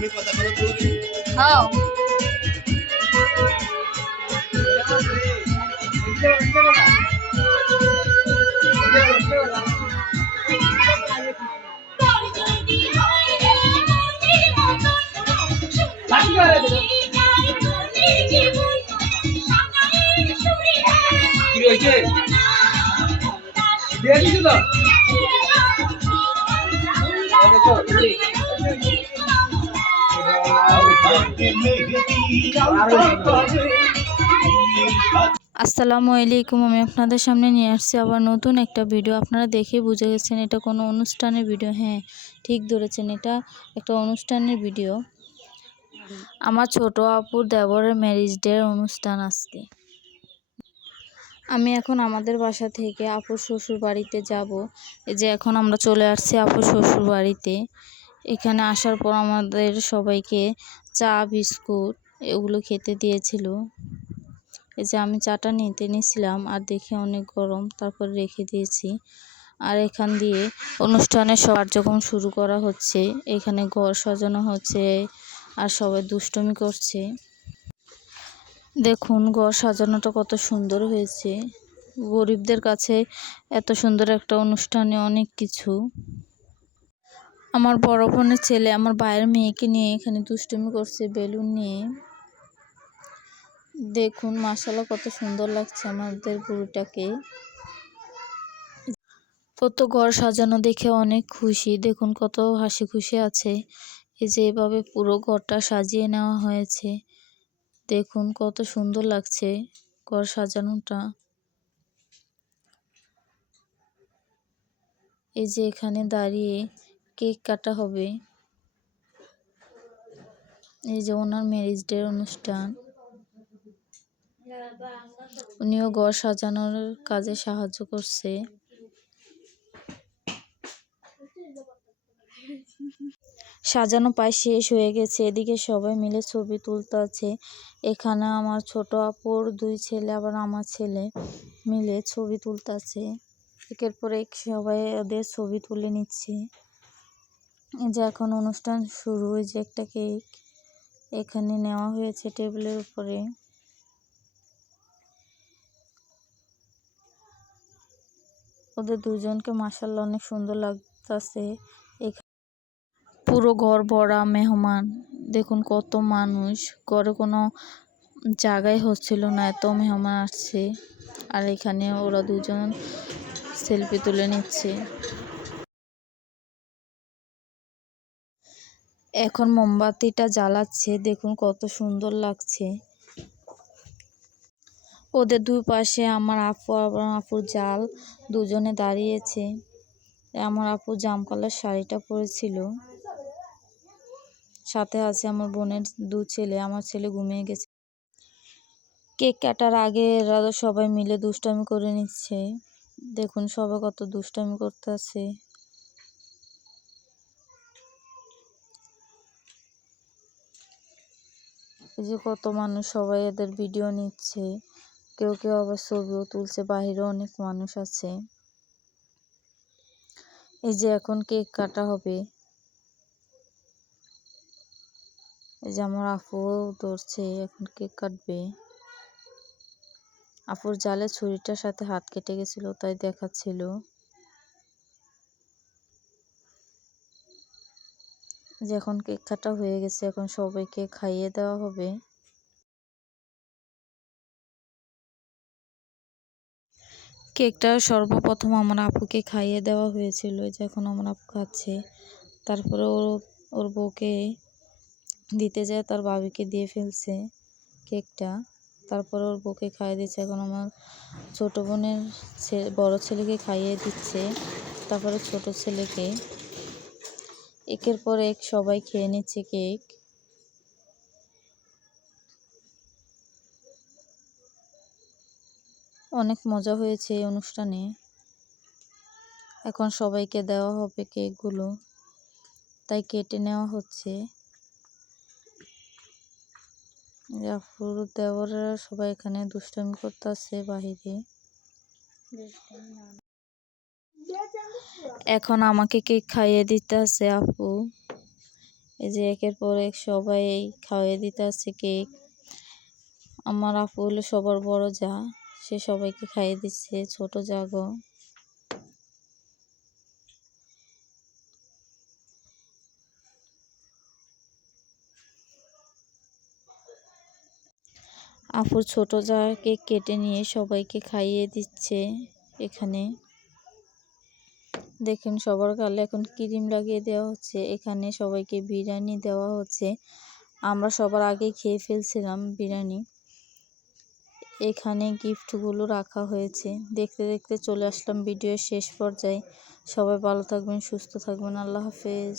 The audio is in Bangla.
হ্যাঁ আসসালামু আলাইকুম। আমি আপনাদের সামনে নিয়ে আসছি আবার নতুন একটা ভিডিও। আপনারা দেখে বুঝে গেছেন এটা কোনো অনুষ্ঠানের ভিডিও। হ্যাঁ, ঠিক ধরেছেন, এটা একটা অনুষ্ঠানের ভিডিও। আমার ছোট আপুর দেবরের ম্যারেজ ডের অনুষ্ঠান আজকে। আমি এখন আমাদের বাসা থেকে আপুর শ্বশুর বাড়িতে যাব। এই যে এখন আমরা চলে আসছি আপুর শ্বশুর বাড়িতে। এখানে আসার পর আমাদের সবাইকে চা বিস্কুট এগুলো খেতে দিয়েছিল। এই যে আমি চাটা নিতে নিয়েছিলাম আর দেখে অনেক গরম, তারপর রেখে দিয়েছি। আর এখান দিয়ে অনুষ্ঠানের সব কার্যক্রম শুরু করা হচ্ছে। এখানে ঘর সাজানো হচ্ছে আর সবাই দুষ্টুমি করছে। দেখুন ঘর সাজানোটা কত সুন্দর হয়েছে। গরিবদের কাছে এত সুন্দর একটা অনুষ্ঠানে অনেক কিছু। আমার বড় বোনের ছেলে আমার ভাইয়ের মেয়েকে নিয়ে এখানে দুষ্টুমি করছে বেলুন নিয়ে। দেখুন মাশাআল্লাহ কত সুন্দর লাগছে আমাদের বুড়িটাকে। কত ঘর সাজানো দেখে অনেক খুশি। দেখুন কত হাসি খুশি আছে। এই যে এভাবে পুরো ঘরটা সাজিয়ে নেওয়া হয়েছে। দেখুন কত সুন্দর লাগছে ঘর সাজানোটা। এই যে এখানে দাঁড়িয়ে কেক কাটা হবে। এই যে ওনার ম্যারেজ ডের অনুষ্ঠান। উনিও ঘর সাজানোর কাজে সাহায্য করছে। সাজানো প্রায় শেষ হয়ে গেছে। এদিকে সবাই মিলে ছবি তুলতে আছে। এখানে আমার ছোট আপুর দুই ছেলে আবার আমার ছেলে মিলে ছবি তুলতে আছে। একের পর এক সবাই ওদের ছবি তুলে নিচ্ছে। এই যে এখন অনুষ্ঠান শুরু। এই যে একটা কেক এখানে নেওয়া হয়েছে টেবিলের উপরে। ওদের দুজনকে মাশাআল্লাহ অনেক সুন্দর লাগতেছে। পুরো ঘর ভরা মেহমান। দেখুন কত মানুষ, ঘরে কোনো জায়গায় হচ্ছিল না, এত মেহমান আসছে। আর এখানে ওরা দুজন সেলফি তুলে নিচ্ছে। এখন মোমবাতিটা জ্বালাচ্ছে। দেখুন কত সুন্দর লাগছে। ওদের দুই পাশে আমার আপু আবার আপুর জাল দুজনে দাঁড়িয়েছে। আমার আপু জাম কালার শাড়িটা পরেছিল। সাথে আছে আমার বোনের দু ছেলে। আমার ছেলে ঘুমিয়ে গেছে। কেক কাটার আগে এরা সবাই মিলে দুষ্টামি করে নিচ্ছে। দেখুন সবাই কত দুষ্টামি করতেছে। এই যে কত মানুষ সবাই এদের ভিডিও নিচ্ছে। কেউ কেউ আবার ছবিও তুলছে। বাহিরে অনেক মানুষ আছে। এই যে এখন কেক কাটা হবে। এই যে আমার আপুও ধরছে, এখন কেক কাটবে। আপুর জালে ছুরিটার সাথে হাত কেটে গেছিল, তাই দেখাচ্ছিল। যে এখন কেক কাটা হয়ে গেছে, এখন সবাইকে খাইয়ে দেওয়া হবে। কেকটা সর্বপ্রথম আমার আপুকে খাইয়ে দেওয়া হয়েছিল। যে এখন আমার আপু খাচ্ছে। তারপরে ওর বউকে দিতে যায়, তার ভাবিকে দিয়ে ফেলছে কেকটা। তারপরে ওর বউকে খাইয়ে দিচ্ছে। এখন আমার ছোট বোনের বড় ছেলেকে খাইয়ে দিচ্ছে, তারপরে ছোট ছেলেকে। একের পর এক সবাই খেয়ে নিচ্ছে কেক। অনেক মজা হয়েছে এই অনুষ্ঠানে। এখন সবাইকে দেওয়া হবে কেকগুলো, তাই কেটে নেওয়া হচ্ছে। জাফর দেওয়াররা সবাই এখানে দুষ্টামি করতেছে বাহিরে। এখন আমাকে কেক খাইয়ে দিতে আছে আপু। এই যে একের পর এক সবাই খাওয়াই দিতে আছে কেক। আমার আপু হলো সবার বড় যা, সে সবাইকে খাইয়ে দিচ্ছে, ছোট জাগো। আপুর ছোট যা কেক কেটে নিয়ে সবাইকে খাইয়ে দিচ্ছে। এখানে দেখেন সবার গালে এখন ক্রিম লাগিয়ে দেওয়া হচ্ছে। এখানে সবাইকে বিরিয়ানি দেওয়া হচ্ছে। আমরা সবার আগে খেয়ে ফেলছিলাম বিরিয়ানি। এখানে গিফটগুলো রাখা হয়েছে। দেখতে দেখতে চলে আসলাম ভিডিওর শেষ পর্যায়ে। সবাই ভালো থাকবেন, সুস্থ থাকবেন। আল্লাহ হাফেজ।